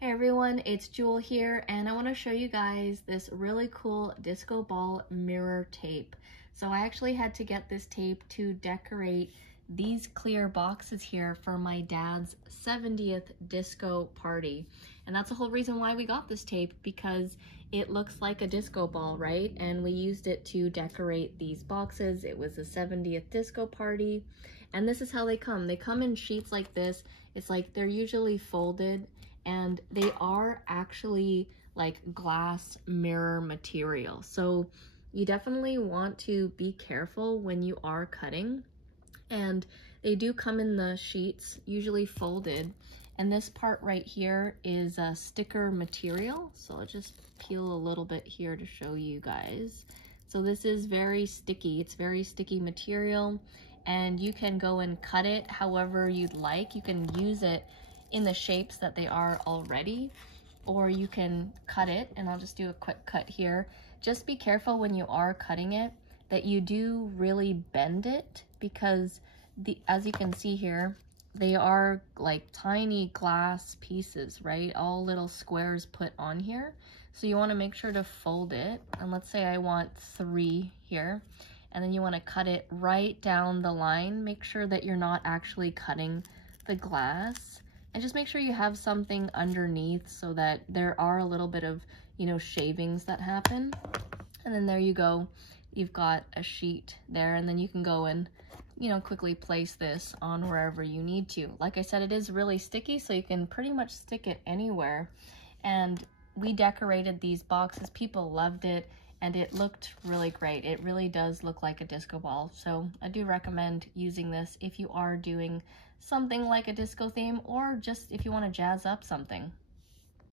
Hey everyone, it's Jewel here, and I want to show you guys this really cool disco ball mirror tape. So I actually had to get this tape to decorate these clear boxes here for my dad's 70th disco party. And that's the whole reason why we got this tape, because it looks like a disco ball, right? And we used it to decorate these boxes. It was a 70th disco party. And this is how they come. They come in sheets like this. It's like they're usually folded, and they are actually like glass mirror material. So you definitely want to be careful when you are cutting. And they do come in the sheets, usually folded. And this part right here is a sticker material. So I'll just peel a little bit here to show you guys. So this is very sticky. It's very sticky material, and you can go and cut it however you'd like. You can use it in the shapes that they are already, or you can cut it, and I'll just do a quick cut here. Just be careful when you are cutting it that you do really bend it, because as you can see here, they are like tiny glass pieces, right? All little squares put on here. So you want to make sure to fold it, and let's say I want 3 here, and then you want to cut it right down the line. Make sure that you're not actually cutting the glass, and just make sure you have something underneath so that there are a little bit of, shavings that happen. And then there you go. You've got a sheet there, and then you can go and, quickly place this on wherever you need to. Like I said, it is really sticky, so you can pretty much stick it anywhere. And we decorated these boxes. People loved it, and it looked really great. It really does look like a disco ball. So I do recommend using this if you are doing something like a disco theme, or just if you want to jazz up something.